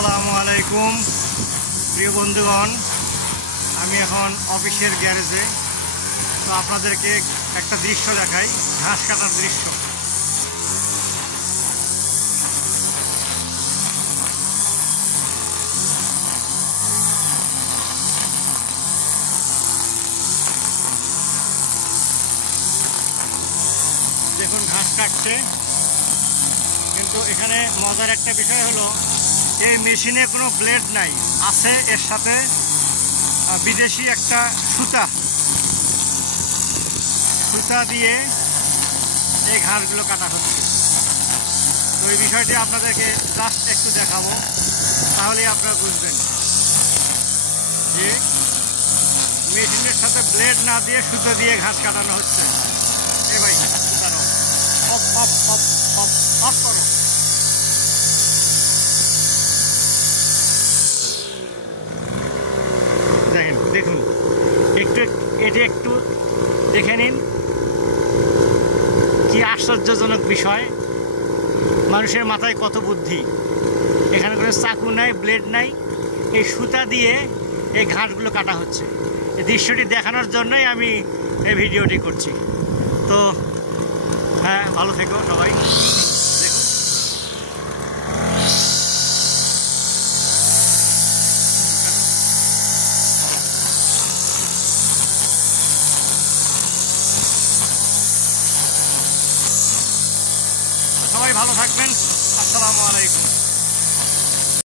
আসসালামু আলাইকুম প্রিয় বন্ধুগণ, আমি এখন অফিসের গ্যারেজে। তো আপনাদেরকে একটা দৃশ্য দেখাই, ঘাস কাটার দৃশ্য। দেখুন ঘাস কাটছে, কিন্তু এখানে মজার একটা বিষয় হলো এই মেশিনে কোনো ব্লেড নাই, আছে এর সাথে বিদেশি একটা সুতা দিয়ে এই ঘাসগুলো কাটা হচ্ছে। তো এই বিষয়টি আপনাদেরকে জাস্ট একটু দেখাবো, তাহলেই আপনারা বুঝবেন যে মেশিনের সাথে ব্লেড না দিয়ে সুতো দিয়ে ঘাস কাটানো হচ্ছে। এ ভাই সুতারও off off off off off করো। দেখুন এটি একটু দেখে নিন, কি আশ্চর্যজনক বিষয়। মানুষের মাথায় কত বুদ্ধি। এখানে কোনো চাকু নাই, ব্লেড নাই, এই সুতা দিয়ে এই ঘাসগুলো কাটা হচ্ছে। এই দৃশ্যটি দেখানোর জন্যই আমি এই ভিডিওটি করছি। তো হ্যাঁ, ভালো থেকো সবাই। দেখুন সবাই ভালো থাকবেন। আসসালামু আলাইকুম।